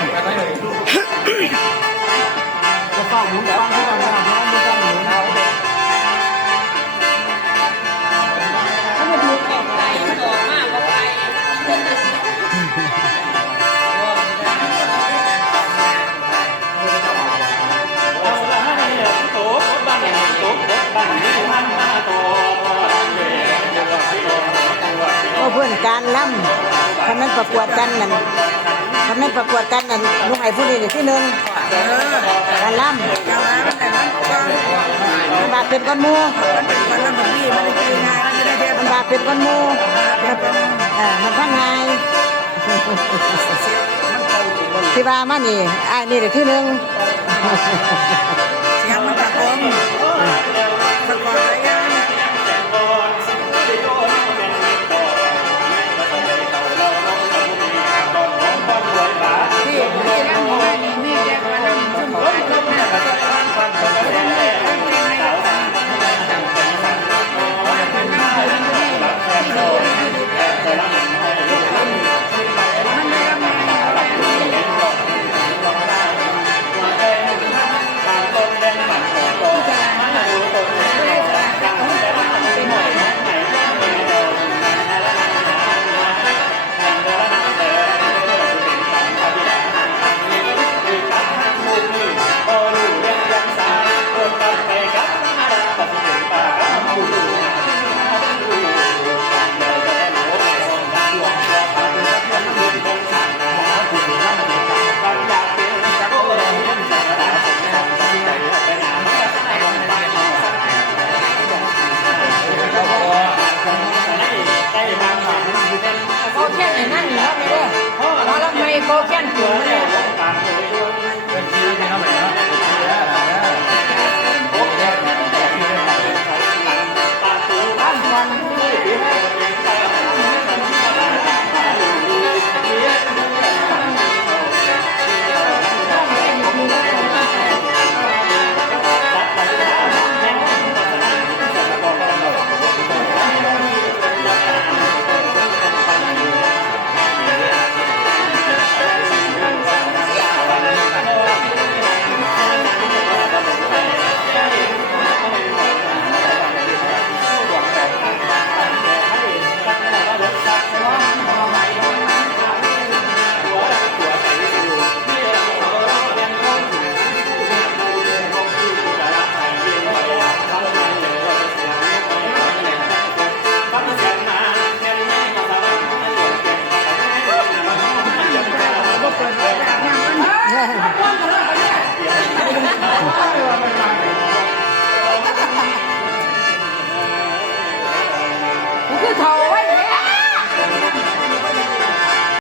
จะเฝ้าหมุนฟังให้ก่อนนะไม่ต้องหมุนเอาถ้ามันดูแก่ไก่ต่อมากกว่าไก่เพื่อนการล่ำทำนั้นประกวดกันนั่นทำนั้นประกวดกันนั่นลุงไอ้ผู้นี้ที่หนึ่งการล่ำมันบาดเป็นก้อนมูมันบาดเป็นก้อนมูมันพังไงที่บ้ามานี่ไอ้นี่เด็กที่หนึ่งเสียงมันตะโกนสะกดอะไรยังโคแค่ไหนนั่นเหรอไม่รู้มาแล้วไม่โคแค่ถึงเลยคือเขา